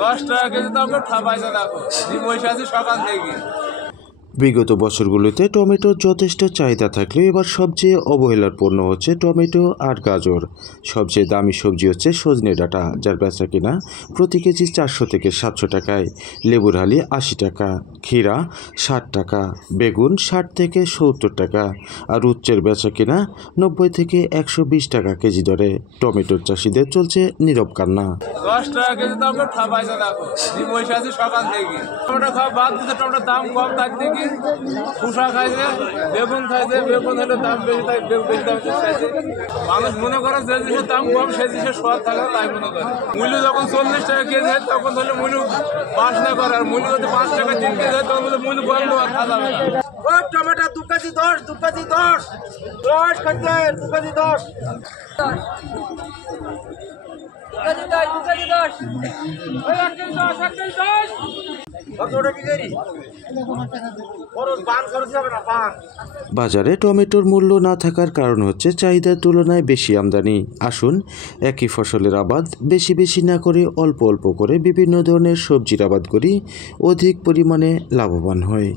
10 টাকা কেজি তো আমরা ঠাপাইছে দেখো এই বসে আছি সকাল থেকে। বিগত বছরগুলোতে টমেটোর যথেষ্ট চাহিদা থাকলেও এবার সবচেয়ে অবহেলার পণ্য হচ্ছে টমেটো আর গাজর। সবচেয়ে দামি সবজি হচ্ছে সজনে ডাঁটা, যার বেচা কিনা প্রতি কেজি 400 থেকে 700 টাকায়, লেবুর হালি 80 টাকা, ক্ষীরা 60 টাকা, বেগুন 60 থেকে 70 টাকা, আর উচ্চের বেচা কিনা 90 থেকে 120 টাকা কেজি দরে। টমেটোর চাষিদের চলছে নীরব কান্না। 10 টাকা কেজি তো আমরা ঠাপাইছে দেখো এই বসে আছি সকাল থেকে। টমেটো খাওয়া বাদ দিতে টমেটোর দাম কম থাকতে কি শসা খাইছে, বেগুন খাইছে, বেগুন হলে দাম বেশি থাকে, বেশি দাম খাইছে। মানুষ মনে করে যে জিনিসের দাম কম সেই জিনিসের স্বাদ থাকে তাই মনে করে। মূল্য যখন 40 টাকা কেজি হয় তখন হলে মূল্য পাস না করে, আর মূল্য যদি 5 টাকা 3 কেজি হয় তখন মূল্য বন্ধ আর খাওয়া যাবে না। ও টমেটো 2 কেজি 10, 2 কেজি 10, 10 খাইছে 2 কেজি 10, 2 কেজি 10, 1 কেজি 10, 1 কেজি 10। বাজারে টমেটোর মূল্য না থাকার কারণ হচ্ছে চাহিদার তুলনায় বেশি আমদানি। আসুন একই ফসলের আবাদ বেশি বেশি না করে অল্প অল্প করে বিভিন্ন ধরনের সবজির আবাদ করি, অধিক পরিমাণে লাভবান হয়।